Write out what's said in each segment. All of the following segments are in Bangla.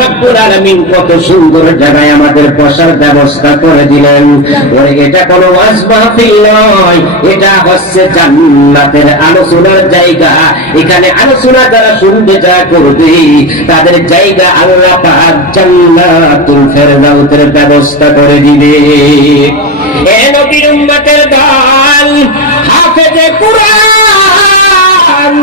রব্বুল আলামিন কত সুন্দর জায়গায় আমাদের বসার ব্যবস্থা করে দিলেন। ওরে এটা কোনো ওয়াজ মাহফিল নয়, এটা হচ্ছে জান্নাতের আলোচনার জায়গা। এখানে আলোচনা যারা শুনবে, যা করবে, তাদের জায়গা আল্লাহ পাক জান্নাতুল ফেরদাউসের ব্যবস্থা করে দিবে। এ নবীর উম্মতের দল, হাফেজে কুরআন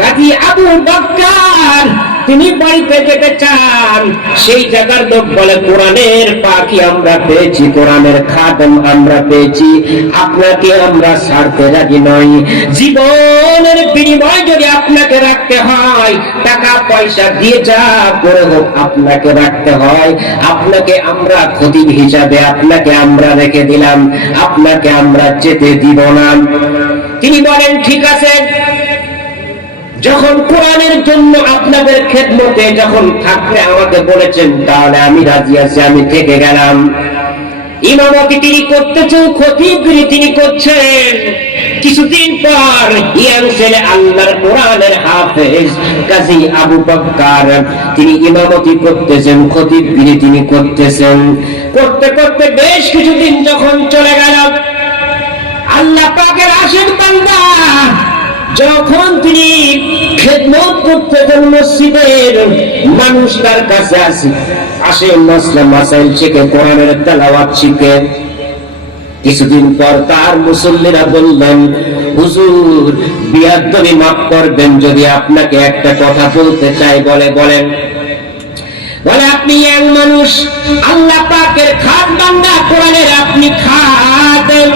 কাজী আবু বকর তিনি বাড়িতে যেতে চান। সেই জায়গার লোক বলে, কোরআনের পাখি আমরা পেয়েছি, কোরআনের খাদেম আমরা পেয়েছি, আপনাকে আমরা ছাড়তে রাজি নই। জীবনের বিনিময় যদি আপনাকে রাখতে হয়, টাকা পয়সা দিয়ে যা করে হোক আপনাকে রাখতে হয়, আপনাকে আমরা খতিব হিসাবে আপনাকে আমরা রেখে দিলাম, আপনাকে আমরা যেতে দিব না। তিনি বলেন, ঠিক আছে, যখন কোরআনের জন্য আপনাদের খেদমতে যখন থাকতে আমাকে বলেছেন, তাহলে আমি রাজি আছি, আমি থেকে গেলাম। ইমামতি তিনি করতেছেন, খতিবগিরি তিনি করছেন। কিছুদিন পর ইয়াং ছেলে আল্লাহর কোরআনের হাফেজ কাজী আবু বকর তিনি ইমামতি করতেছেন, খতিবগিরি তিনি করতেছেন। করতে করতে বেশ কিছুদিন যখন চলে গেল, আল্লাহ পাকের আশিক বান্দা যখন তিনি খেদমত করতেছেন মসজিদের, মানুষ তার কাছে আসে মাসলা মাসাইল শিখে, কোরআনের তেলাওয়াত শিখে। কিছুদিন পর তার মুসল্লিরা বললেন, হুজুর বিয়াদবি মাফ করবেন, যদি আপনাকে একটা কথা বলতে চাই। বলেন। বলে, আপনি এক মানুষ, আল্লাহ পাকের খাস বান্দা, কোরআনের আপনি খাদেম।